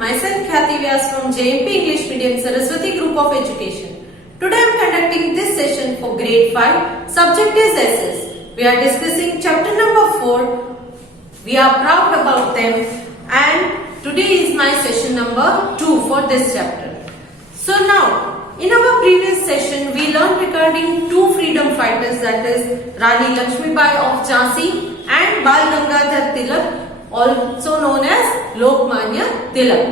myself Khyati Vyas from JMP English Medium Saraswati Group of Education. Today I am conducting this session for grade 5. Subject is SS. We are discussing chapter number 4. We are proud about them and today is my session number 2 for this chapter. So now, in our previous session we learned regarding two freedom fighters, that is Rani Lakshmibai of Jhansi and Bal Gangadhar Tilak, also known as Lokmanya Tilak.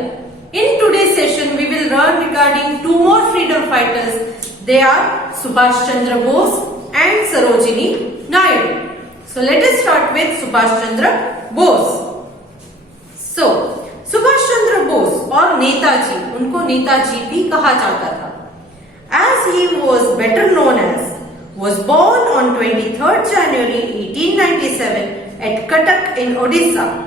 In today's session we will learn regarding two more freedom fighters. They are Subhash Chandra Bose and Sarojini Naidu. So let us start with Subhash Chandra Bose. So Subhash Chandra Bose or Netaji, उनको नेताजी भी कहा जाता था. As he was better known as, was born on 23rd January 1897 at Cuttack in Odisha.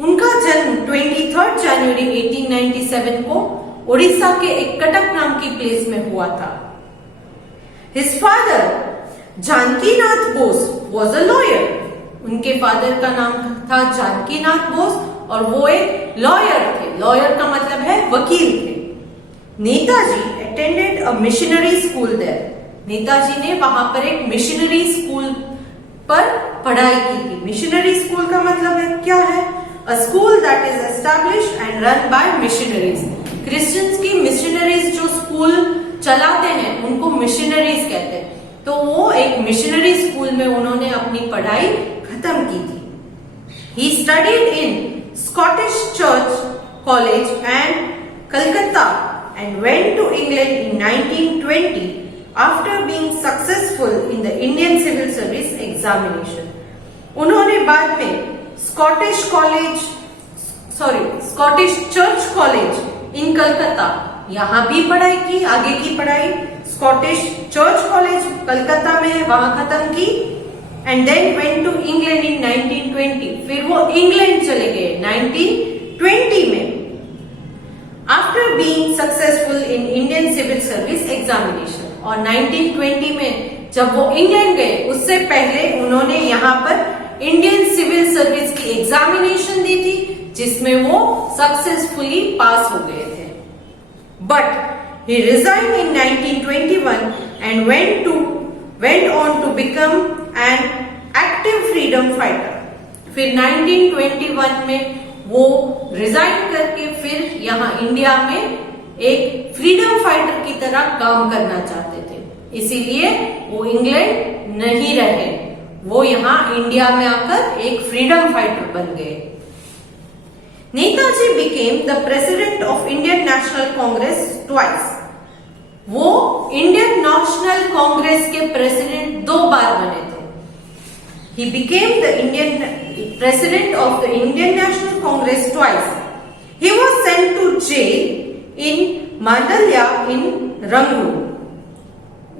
उनका जन्म 23rd जनवरी 1897 को ओडिशा के एक कटक नाम की प्लेस में हुआ था. His father Janakinath Bose was a lawyer. उनके फादर का नाम था जानकीनाथ बोस और वो एक लॉयर थे. लॉयर का मतलब है वकील थे. Netaji attended a missionary school there. Netaji ने वहां पर एक मिशनरी स्कूल पर पढ़ाई की थी. मिशनरी स्कूल का मतलब है क्या है? A school that is established and run by missionaries. Christians की मिशनरीज जो स्कूल चलाते हैं उनको मिशनरीज कहते हैं. तो वो एक मिशनरी स्कूल में उन्होंने अपनी पढ़ाई खत्म की थी. He studied in Scottish Church College and Calcutta and went to England in 1920 after being successful in the Indian Civil Service examination. उन्होंने बाद में Scottish church college in Calcutta यहाँ भी पढ़ाई की. आगे की पढ़ाई स्कॉटिश चर्च कॉलेज कलकत्ता में वहां खत्म की. And then went to England in 1920. फिर वो इंग्लैंड चले गए 1920 में. After being successful in Indian civil service examination. और 1920 में जब वो इंग्लैंड गए उससे पहले उन्होंने यहाँ पर इंडियन सिविल सर्विस की एग्जामिनेशन दी थी जिसमें वो सक्सेसफुली पास हो गए थे. But he resign in 1921 and went on to become an active freedom fighter. फिर 1921 में वो रिजाइन करके फिर यहाँ इंडिया में एक फ्रीडम फाइटर की तरह काम करना चाहते थे. इसीलिए वो इंग्लैंड नहीं रहे, वो यहाँ इंडिया में आकर एक फ्रीडम फाइटर बन गए. Netaji became the president of Indian national Congress twice. वो इंडियन नेशनल कांग्रेस के प्रेसिडेंट 2 बार बने थे. He became the Indian president of the Indian national Congress twice. He was sent to jail इन मांडल्या इन रंगून.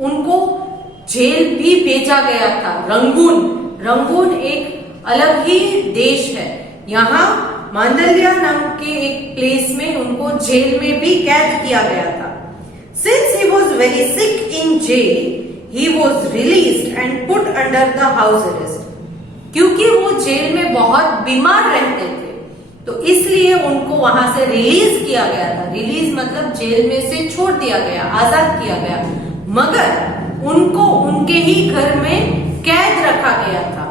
उनको जेल भी भेजा गया था. रंगून एक अलग ही देश है. यहाँ मांडल्या नाम के एक प्लेस में उनको जेल में भी कैद किया गया था. Since he was very sick in jail he was released and put under the house arrest. क्योंकि वो जेल में बहुत बीमार रहते थे तो इसलिए उनको वहां से रिलीज किया गया था. रिलीज मतलब जेल में से छोड़ दिया गया, आजाद किया गया. मगर उनको उनके ही घर में कैद रखा गया था.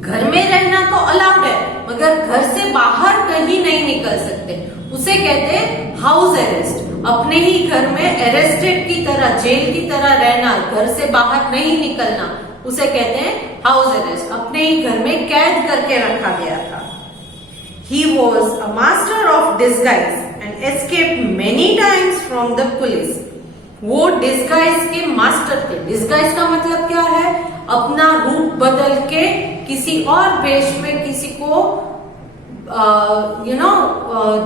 घर में रहना तो अलाउड है मगर घर से बाहर कहीं नहीं निकल सकते. उसे कहते हैं हाउस अरेस्ट. अपने ही घर में अरेस्टेड की तरह, जेल की तरह रहना, घर से बाहर नहीं निकलना, उसे कहते हैं हाउस अरेस्ट. अपने ही घर में कैद करके रखा गया था. He was a master of disguise and escaped many times from the police. वो डिस्गाइज के मास्टर थे. डिस्गाइज का मतलब क्या है? अपना रूप बदल के किसी और वेश में किसी को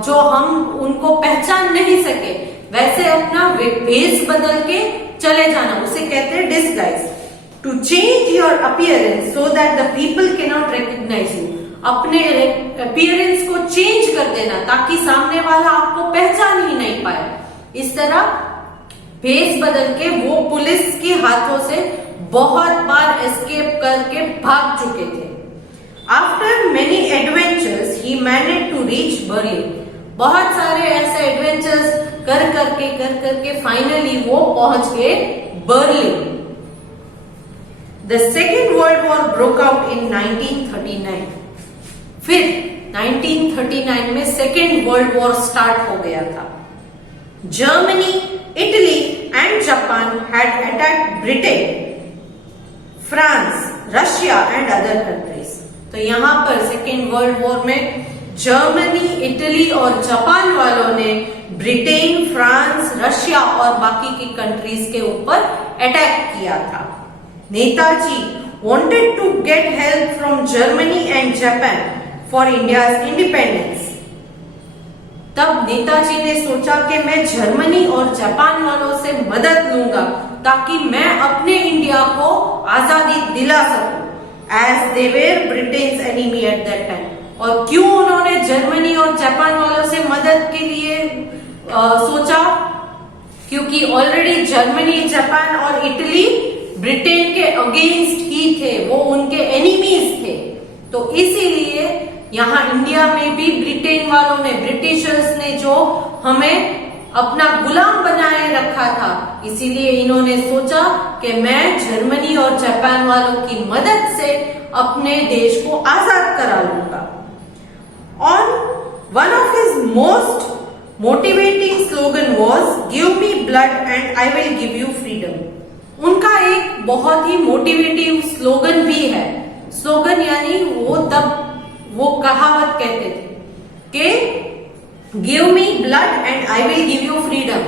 जो हम उनको पहचान नहीं सके वैसे अपना वेश बदल के चले जाना, उसे कहते हैं disguise. To change your appearance so that the people can not recognise you. अपने अपीयरेंस को चेंज कर देना ताकि सामने वाला आपको पहचान ही नहीं पाए. इस तरह भेष बदल के वो पुलिस के हाथों से बहुत बार एस्केप करके भाग चुके थे. After many adventures, he he managed to reach Berlin. बहुत सारे ऐसे एडवेंचर्स कर करके फाइनली वो पहुंच गए Berlin. The Second World War broke out in 1939. फिर 1939 में सेकेंड वर्ल्ड वॉर स्टार्ट हो गया था. Germany, Italy and Japan had attacked Britain, France, Russia and other countries. तो यहाँ पर सेकेंड वर्ल्ड वॉर में जर्मनी, इटली और जापान वालों ने ब्रिटेन, फ्रांस, रशिया और बाकी की कंट्रीज के ऊपर अटैक किया था. Netaji wanted to get help from Germany and Japan for India's independence. तब नेताजी ने सोचा कि मैं जर्मनी और जापान वालों से मदद लूंगा ताकि मैं अपने इंडिया को आजादी दिला सकूं. As they were Britain's enemy at that time. और क्यों उन्होंने जर्मनी और जापान वालों से मदद के लिए सोचा? क्योंकि ऑलरेडी जर्मनी, जापान और इटली ब्रिटेन के अगेंस्ट ही थे, वो उनके एनिमीज थे. तो इसीलिए यहाँ इंडिया में भी ब्रिटेन वालों ने, ब्रिटिशर्स ने जो हमें अपना गुलाम बनाए रखा था, इसीलिए इन्होंने सोचा कि मैं जर्मनी और जापान वालों की मदद से अपने देश को आजाद करा लूंगा. On one of his most motivating slogan was "Give me blood and I will give you freedom." उनका एक बहुत ही मोटिवेटिव स्लोगन भी है. स्लोगन यानी वो कहावत कहते थे कि give me blood and I will give you freedom.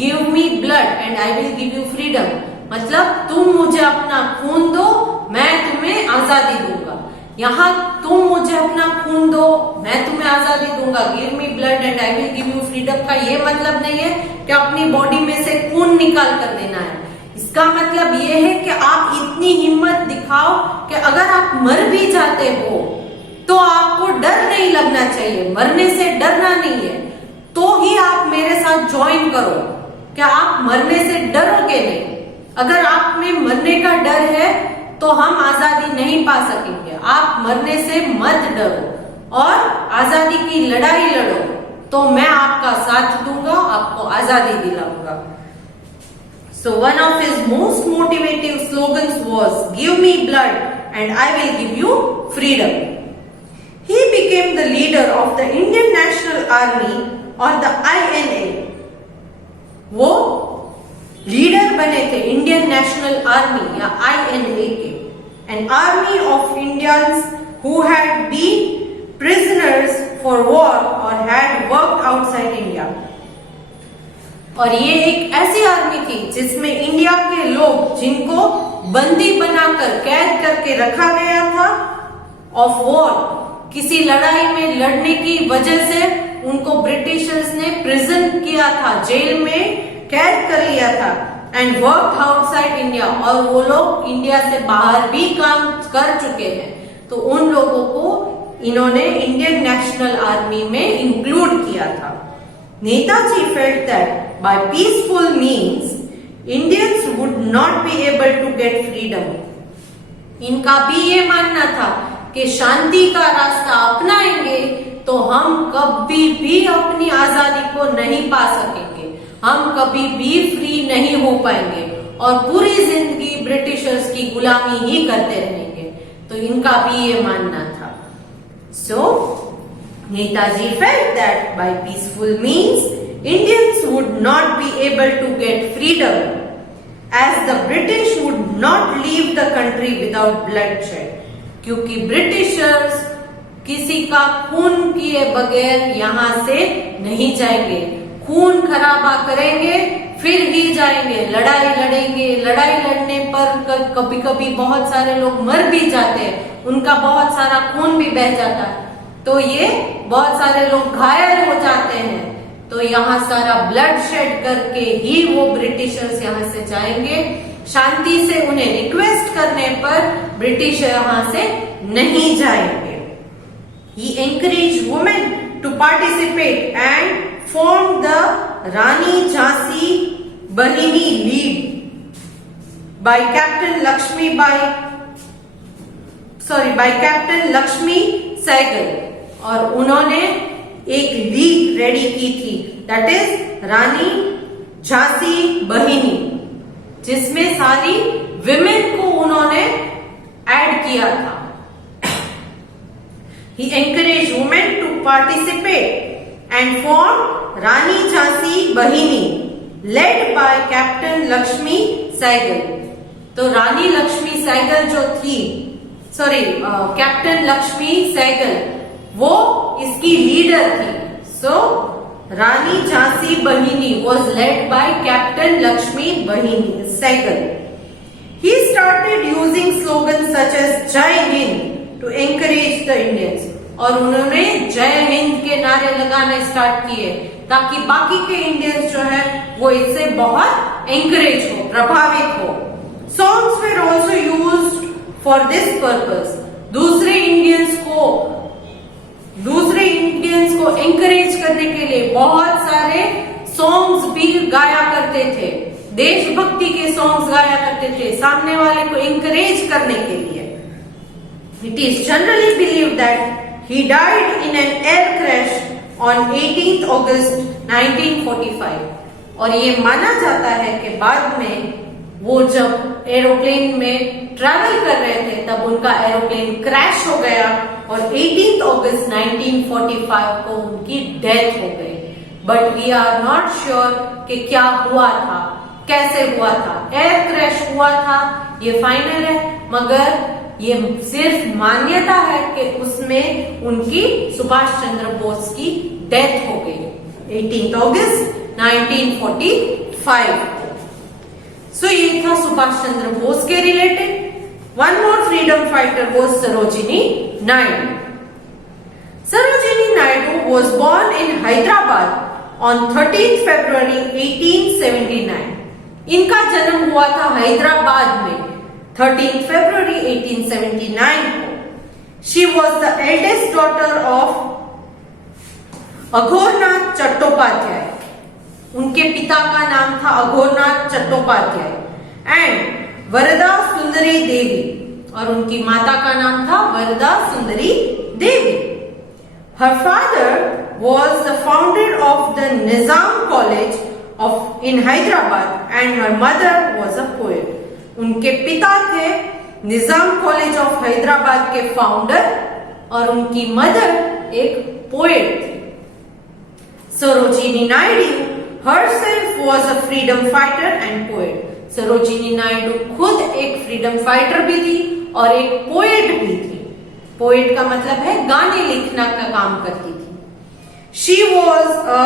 Give me blood and I will give you freedom मतलब तुम मुझे अपना खून दो, मैं तुम्हें आजादी दूंगा. यहाँ तुम मुझे अपना खून दो, मैं तुम्हें आजादी दूंगा. Give me blood and I will give you freedom का ये मतलब नहीं है कि अपनी बॉडी में से खून निकाल कर देना है. इसका मतलब ये है कि आप इतनी हिम्मत दिखाओ कि अगर आप मर भी जाते हो तो आपको डर नहीं लगना चाहिए. मरने से डरना नहीं है, तो ही आप मेरे साथ ज्वाइन करो. क्या आप मरने से डरोगे नहीं? अगर आप में मरने का डर है तो हम आजादी नहीं पा सकेंगे. आप मरने से मत डरो और आजादी की लड़ाई लड़ो, तो मैं आपका साथ दूंगा, आपको आजादी दिलाऊंगा. So one of his most motivating slogans was "Give me blood and I will give you freedom." He became the leader of the Indian National Army or the INA. वो लीडर बने थे इंडियन नेशनल आर्मी या INA के. An army of Indians who had been prisoners for war or had worked outside India. और ये एक ऐसी army थी जिसमें इंडिया के लोग जिनको बंदी बनाकर कैद करके रखा गया था ऑफ वॉर, किसी लड़ाई में लड़ने की वजह से उनको ब्रिटिशर्स ने प्रिजन किया था, जेल में कैद कर लिया था. एंड वर्क आउटसाइड इंडिया, और वो लोग इंडिया से बाहर भी काम कर चुके हैं. तो उन लोगों को इन्होंने इंडियन नेशनल आर्मी में इंक्लूड किया था. Netaji felt that by peaceful means Indians would not be able to get freedom. इनका भी ये मानना था कि शांति का रास्ता अपनाएंगे तो हम कभी भी अपनी आजादी को नहीं पा सकेंगे, हम कभी भी फ्री नहीं हो पाएंगे और पूरी जिंदगी ब्रिटिशर्स की गुलामी ही करते रहेंगे. तो इनका भी ये मानना था. So Netaji felt that by peaceful means Indians would not be able to get freedom, as the British would not leave the country without bloodshed. क्योंकि ब्रिटिशर्स किसी का खून किए बगैर यहाँ से नहीं जाएंगे. खून खराबा करेंगे फिर ही जाएंगे, लड़ाई लड़ेंगे. लड़ाई लड़ने पर कभी कभी बहुत सारे लोग मर भी जाते हैं, उनका बहुत सारा खून भी बह जाता है, तो ये बहुत सारे लोग घायल हो जाते हैं. तो यहाँ सारा ब्लड शेड करके ही वो ब्रिटिशर्स यहाँ से जाएंगे. शांति से उन्हें रिक्वेस्ट करने पर ब्रिटिश यहाँ से नहीं जाएंगे. He encouraged women to participate and formed the Rani Jhansi Bahini League by Captain Lakshmi Sehgal. और उन्होंने एक लीग रेडी की थी, दैट इज रानी झांसी बहिनी, जिसमें सारी विमेन को उन्होंने ऐड किया था। He encouraged women to participate and formed Rani Jhansi Bahini, led by Captain Lakshmi Sehgal. तो रानी लक्ष्मी सहगल जो थी, कैप्टन लक्ष्मी सहगल, वो इसकी लीडर थी। सो रानी झांसी बहिनी was led by Captain Lakshmi Bahini Sehgal. He started using slogans such as Jai Hind to encourage the Indians. और उन्होंने जय हिंद के नारे लगाने स्टार्ट किए ताकि बाकी के इंडियंस जो है वो इससे बहुत एंकरेज हो, प्रभावित हो। Songs were also used for this purpose. दूसरे इंडियंस को एंकरेज करने के लिए बहुत सारे सॉन्ग्स भी गाया करते थे, देशभक्ति के सॉन्ग्स गाया करते थे सामने वाले को एंकरेज करने के लिए। It is generally believed that he died in an air crash on 18th August 1945. और ये माना जाता है कि बाद में वो जब एरोप्लेन में ट्रैवल कर रहे थे तब उनका एरोप्लेन क्रैश हो गया और 18th अगस्त 1945 को उनकी डेथ हो गई। But we are not sure कि क्या हुआ था, कैसे हुआ था। एयर क्रैश हुआ था ये फाइनल है, मगर ये सिर्फ मान्यता है कि उसमें उनकी सुभाष चंद्र बोस की डेथ हो गई 18 अगस्त 1945। सो ये था सुभाष चंद्र बोस के related. One more freedom fighter was Sarojini Naidu. Sarojini Naidu was born in Hyderabad on 13 फरवरी 1879। इनका जन्म हुआ था हैदराबाद में 13 फरवरी 1879 को। She was the eldest daughter of Aghornath Chattopadhyay. उनके पिता का नाम था अघोरनाथ चट्टोपाध्याय एंड वरदा सुंदरी देवी, और उनकी माता का नाम था वरदा सुंदरी देवी। Her father was the founder of the Nizam College in Hyderabad and her mother was a poet. उनके पिता थे निजाम कॉलेज ऑफ हैदराबाद के फाउंडर और उनकी मदर एक पोएट थी। Sarojini Naidu herself was a freedom fighter and poet. Sarojini Naidu खुद एक फ्रीडम फाइटर भी थी और एक पोएट भी थी। पोएट का मतलब है गाने लिखना का काम करती थी। She was a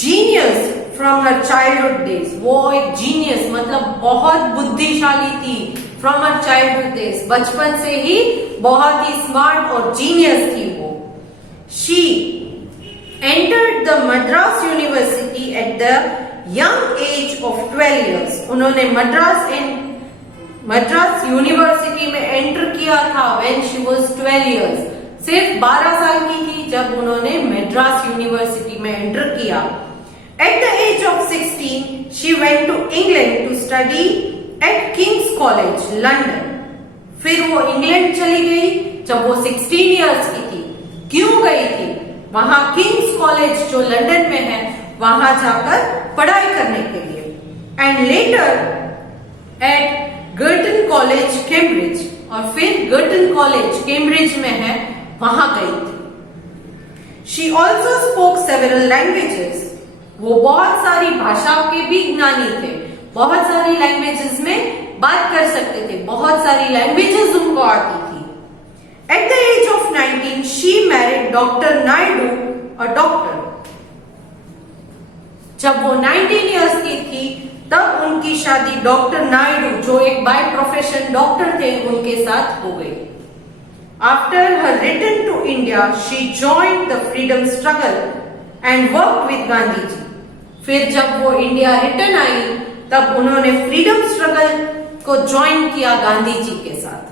genius from her childhood days. वो एक जीनियस मतलब बहुत बुद्धिशाली थी from her childhood days. बचपन से ही बहुत ही स्मार्ट और जीनियस थी वो। She entered the Madras University at the young age of 12 years. उन्होंने मद्रास यूनिवर्सिटी में एंटर किया था when she was 12 years. सिर्फ 12 साल की थी जब उन्होंने मद्रास यूनिवर्सिटी में एंटर किया। At the age of 16, she went to England to study at King's College, London. फिर वो इंग्लैंड चली गई जब वो 16 इयर्स की थी। क्यों गई थी? वहां किंग्स कॉलेज जो लंदन में है वहां जाकर पढ़ाई करने के लिए। And later eight गर्टन college Cambridge, और फिर गर्टन कॉलेज कैम्ब्रिज में है वहां गई थी। She also spoke several languages. वो बहुत सारी भाषाओं के भी ज्ञानी थे, बहुत सारी लैंग्वेजेस में बात कर सकते थे, बहुत सारी लैंग्वेजेस उनको आती थी। At the age of 19, she married Dr. Naidu, a doctor. जब वो 19 इयर्स की थी तब उनकी शादी डॉक्टर नायडू जो एक बाय प्रोफेशन डॉक्टर थे उनके साथ हो गई। After her return to India, she joined the freedom struggle and worked with Gandhi ji. फिर जब वो इंडिया रिटर्न आई तब उन्होंने फ्रीडम स्ट्रगल को ज्वाइन किया गांधी जी के साथ।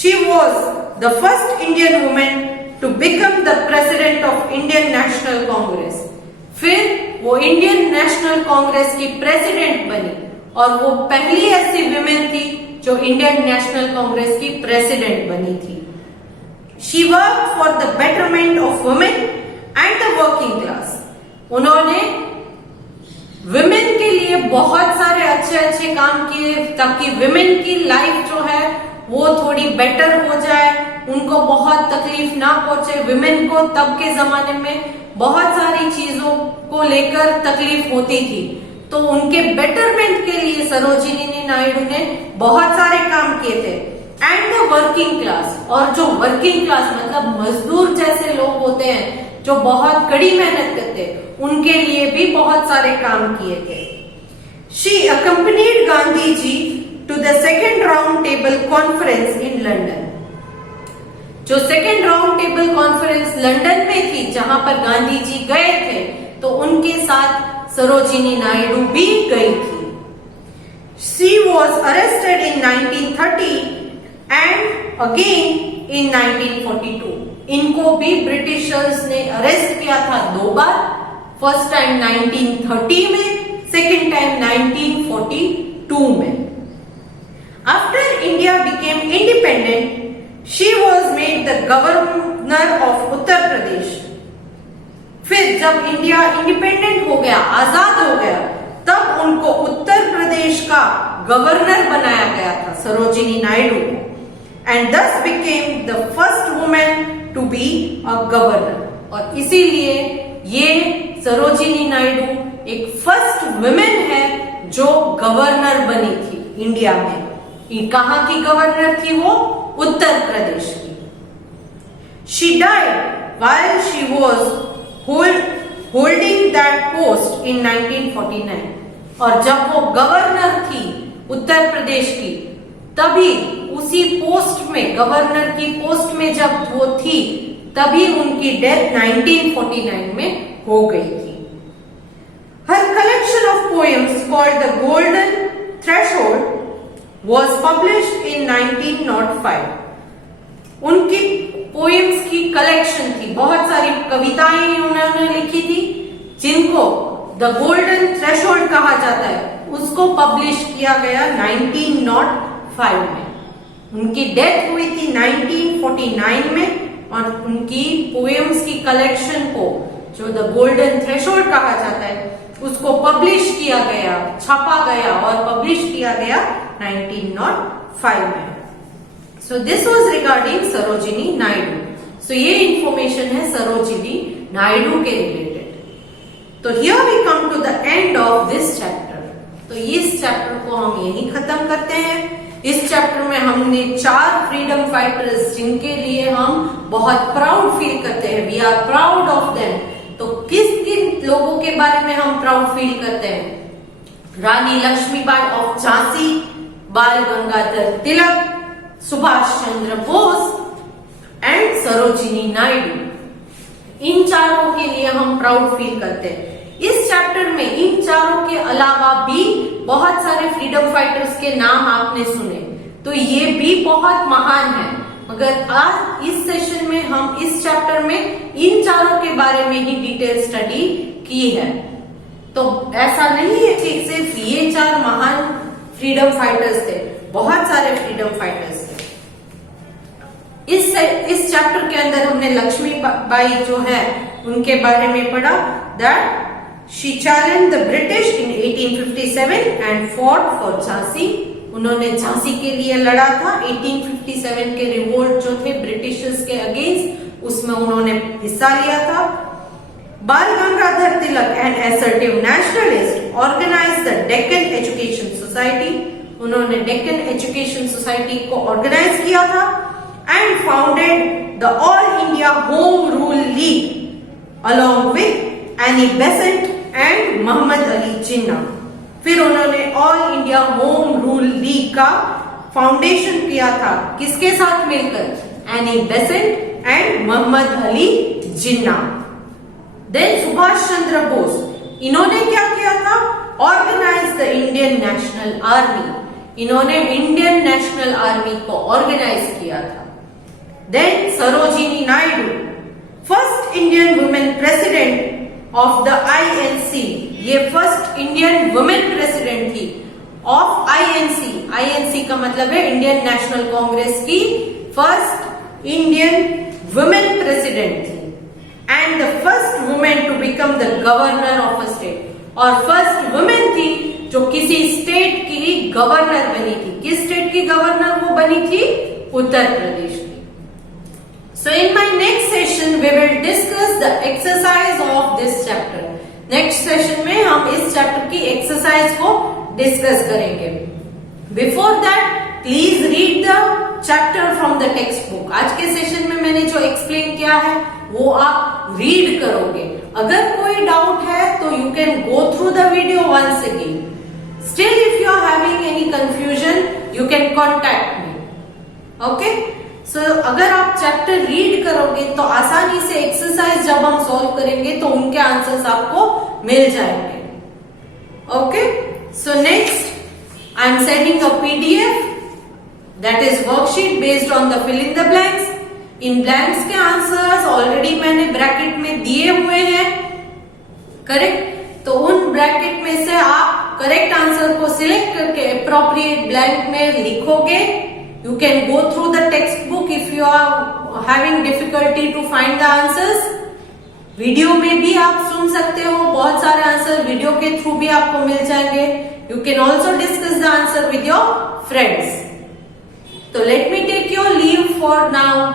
She was the first Indian woman to become the president of Indian National Congress. फिर वो इंडियन नेशनल कांग्रेस की प्रेसिडेंट बनी और वो पहली ऐसी विमेन थी जो इंडियन नेशनल कांग्रेस की प्रेसिडेंट बनी थी। She work for the betterment of women and the working class. उन्होंने विमेन के लिए बहुत सारे अच्छे अच्छे काम किए ताकि विमेन की लाइफ जो है वो थोड़ी बेटर हो जाए, उनको बहुत तकलीफ ना पहुंचे। विमेन को तब के जमाने में बहुत सारी चीजों को लेकर तकलीफ होती थी, तो उनके बेटरमेंट के लिए सरोजिनी नायडू ने बहुत सारे काम किए थे। एंड द वर्किंग क्लास, और जो वर्किंग क्लास मतलब मजदूर जैसे लोग होते हैं जो बहुत कड़ी मेहनत करते हैं, उनके लिए भी बहुत सारे काम किए थे। She accompanied Gandhi ji to the second round table conference in London. जो second round table conference London में थी जहां पर गांधी जी गए थे, तो उनके साथ सरोजिनी नायडू भी गई थी। She was arrested in 1930 and again in 1942। इनको भी ब्रिटिशर्स ने अरेस्ट किया था 2 बार, फर्स्ट टाइम 1930 में, सेकेंड टाइम 1942 में। After India became independent, she was made the governor of Uttar Pradesh. फिर जब इंडिया इंडिपेंडेंट हो गया, आजाद हो गया, तब उनको उत्तर प्रदेश का गवर्नर बनाया गया था, सरोजिनी नायडू को। एंड दस became the first women to be a governor. और इसीलिए ये सरोजिनी नायडू एक फर्स्ट वुमेन है जो गवर्नर बनी थी इंडिया में। कहां की गवर्नर थी वो? उत्तर प्रदेश की। She died while she was holding that post इन 1949। और जब वो गवर्नर थी उत्तर प्रदेश की, तभी उसी पोस्ट में, गवर्नर की पोस्ट में जब वो थी, तभी उनकी डेथ 1949 में हो गई थी। हर collection of poems called the golden threshold was published in 1905। उनकी पोएम्स की कलेक्शन थी, बहुत सारी कविताएं उन्होंने लिखी थी जिनको द गोल्डन थ्रेशोल्ड कहा जाता है, उसको पब्लिश किया गया 1905 में। उनकी डेथ हुई थी 1949 में, और उनकी पोएम्स की कलेक्शन को, जो द गोल्डन थ्रेशोल्ड कहा जाता है, उसको पब्लिश किया गया, छापा गया और पब्लिश किया गया 1905 में। So this was regarding Sarojini Naidu. सो ये इंफॉर्मेशन है सरोजिनी नायडू के रिलेटेड। तो here we come to the end of this chapter. तो इस चैप्टर को हम यही खत्म करते हैं। इस चैप्टर में हमने 4 फ्रीडम फाइटर्स जिनके लिए हम बहुत प्राउड फील करते हैं, we are proud of them. तो किस किन लोगों के बारे में हम प्राउड फील करते हैं? रानी लक्ष्मीबाई ऑफ झांसी, बाल गंगाधर तिलक, सुभाष चंद्र बोस एंड सरोजिनी नायडू। इन चारों के लिए हम प्राउड फील करते हैं। इस चैप्टर में इन चारों के अलावा भी बहुत सारे फ्रीडम फाइटर्स के नाम आपने सुने, तो ये भी बहुत महान है। मगर आज इस सेशन में हम इस चैप्टर में इन चारों के बारे में ही डिटेल स्टडी की है। तो ऐसा नहीं है कि सिर्फ ये 4 महान फ्रीडम फाइटर्स थे, बहुत सारे फ्रीडम फाइटर्स थे। इस चैप्टर के अंदर हमने लक्ष्मीबाई जो है उनके बारे में पढ़ा, that she challenged the British in 1857 and fought for Jhansi. उन्होंने झांसी के लिए लड़ा था। 1857 के रिवोल्ट जो थे ब्रिटिशर्स के अगेंस्ट, उसमें उन्होंने हिस्सा लिया था। बाल Gangadhar Tilak and assertive nationalist organised the Deccan education society. उन्होंने डेक्कन एजुकेशन सोसाइटी को ऑर्गेनाइज किया था and founded the all India home rule league along with Annie Besant and Mohammad Ali Jinnah. फिर उन्होंने all India home rule league का फाउंडेशन किया था, किसके साथ मिलकर? Annie Besant and Mohammad Ali Jinnah. Then Subhash Chandra Bose, इन्होंने क्या किया था? Organise the Indian national army. इन्होंने इंडियन नेशनल आर्मी को ऑर्गेनाइज किया था। Then Sarojini Naidu, first Indian women president of the INC। ये फर्स्ट इंडियन वुमेन प्रेसिडेंट थी ऑफ INC। INC का मतलब है इंडियन नेशनल कांग्रेस की फर्स्ट इंडियन वुमेन प्रेसिडेंट थी and the first women to become the governor of a state, और first women थी जो किसी स्टेट की गवर्नर बनी थी। किस स्टेट की गवर्नर वो बनी थी? उत्तर प्रदेश की। सो in my next session we will discuss the exercise of this chapter. Next session में हम इस चैप्टर की एक्सरसाइज को डिस्कस करेंगे। Before that please read the chapter from the text book. आज के सेशन में मैंने जो एक्सप्लेन किया है वो आप रीड करोगे। अगर कोई डाउट है तो you can go through the video once again. Still if you are having any confusion you can contact me. Okay, सो अगर आप चैप्टर रीड करोगे तो आसानी से एक्सरसाइज जब हम सॉल्व करेंगे तो उनके आंसर्स आपको मिल जाएंगे। Okay, so next I am sending a PDF that is worksheet based on the fill in the blanks. In blanks के आंसर्स ऑलरेडी मैंने ब्रैकेट में दिए हुए हैं, करेक्ट? तो उन ब्रैकेट में से आप करेक्ट आंसर को सिलेक्ट करके अप्रोप्रिएट ब्लैंक में लिखोगे। You can go through the text book if you are having difficulty to find the answers. Video में भी आप सुन सकते हो, बहुत सारे आंसर वीडियो के थ्रू भी आपको मिल जाएंगे। You can also discuss the answer with your friends. तो let me take your leave for now.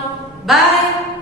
Bye.